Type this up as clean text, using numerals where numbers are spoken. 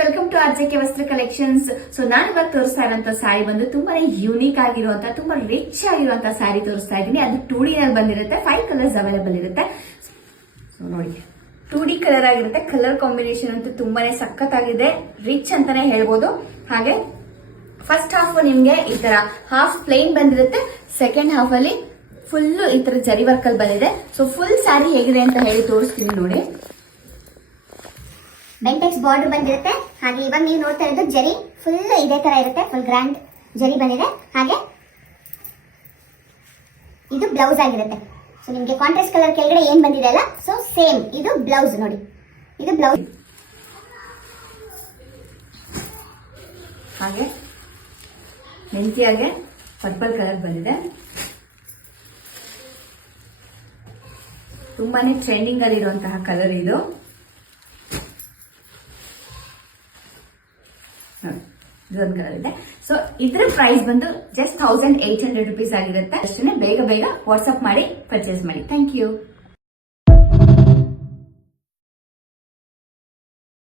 Welcome to RJK ವಸ್ತ್ರ collections. So ನಾನು ಇವಾಗ ತೋರಿಸ್ತಾ ಇರುವಂತ ಸ್ಯಾರಿ ಬಂದು ತುಂಬಾನೇ ಯೂನಿಕ್ ಆಗಿರುವಂತ ತುಂಬಾ ರಿಚ್ ಆಗಿರುವಂತ ಸ್ಯಾರಿ ತೋರಿಸ್ತಾ ಇದ್ದೀನಿ. ಅದು 2D ನಲ್ಲಿ ಬಂದಿರುತ್ತೆ. 5 ಕಲರ್ಸ್ ಅವೈಲೇಬಲ್ ಇರುತ್ತೆ. ಸೊ ನೋಡಿ 2D ಕಲರ್ ಆಗಿರುತ್ತೆ. ಕಲರ್ ಕಾಂಬಿನೇಷನ್ ಅಂತೂ ತುಂಬಾನೇ ಸಖತ್ತಾಗಿದೆ, ರಿಚ್ ಅಂತಾನೆ ಹೇಳ್ಬೋದು. ಹಾಗೆ ಫಸ್ಟ್ ಹಾಫ್ ನಿಮ್ಗೆ ಈ ತರ ಹಾಫ್ ಪ್ಲೇನ್ ಬಂದಿರುತ್ತೆ. ಸೆಕೆಂಡ್ ಹಾಫ್ ಅಲ್ಲಿ ಫುಲ್ ಈ ತರ ಜರಿ ವರ್ಕ್ ಅಲ್ಲಿ ಬಂದಿದೆ. ಸೊ ಫುಲ್ ಸ್ಯಾರಿ ಹೇಗಿದೆ ಅಂತ ಹೇಳಿ ತೋರಿಸ್ತೀನಿ ನೋಡಿ. ಬೆಂಟೆಕ್ಸ್ ಬಾರ್ಡರ್ ಬಂದಿರುತ್ತೆ. ಹಾಗೆ ಇವಾಗ ನೀವು ನೋಡ್ತಾ ಇರೋದು ಜರಿ ಫುಲ್ ಇದೇ ತರ ಇರುತ್ತೆ. ಫುಲ್ ಗ್ರ್ಯಾಂಡ್ ಜರಿ ಬಂದಿದೆ. ಹಾಗೆ ಇದು ಬ್ಲೌಸ್ ಆಗಿರುತ್ತೆ. ಸೊ ನಿಮ್ಗೆ ಕಾಂಟ್ರಾಸ್ಟ್ ಕಲರ್ ಕೆಳಗಡೆ ಏನ್ ಬಂದಿದೆ ಅಲ್ಲ, ಸೊ ಸೇಮ್ ಇದು ಬ್ಲೌಸ್ ನೋಡಿ. ಇದು ಬ್ಲೌಸ್. ಹಾಗೆ ಮೆಂತಿಯಾಗೆ ಪರ್ಪಲ್ ಕಲರ್ ಬಂದಿದೆ. ತುಂಬಾನೇ ಟ್ರೆಂಡಿಂಗ್ ಅಲ್ಲಿ ಇರುವಂತಹ ಕಲರ್ ಇದು. ಇದೊಂದು ಕಲರ್ ಇದೆ. ಸೊ ಇದ್ರ ಪ್ರೈಸ್ ಬಂದು ಜಸ್ಟ್ 1800 rupees ಆಗಿರುತ್ತೆ. ಅಷ್ಟೇ ಬೇಗ ವಾಟ್ಸ್ಆಪ್ ಮಾಡಿ ಪರ್ಚೇಸ್ ಮಾಡಿ. Thank you.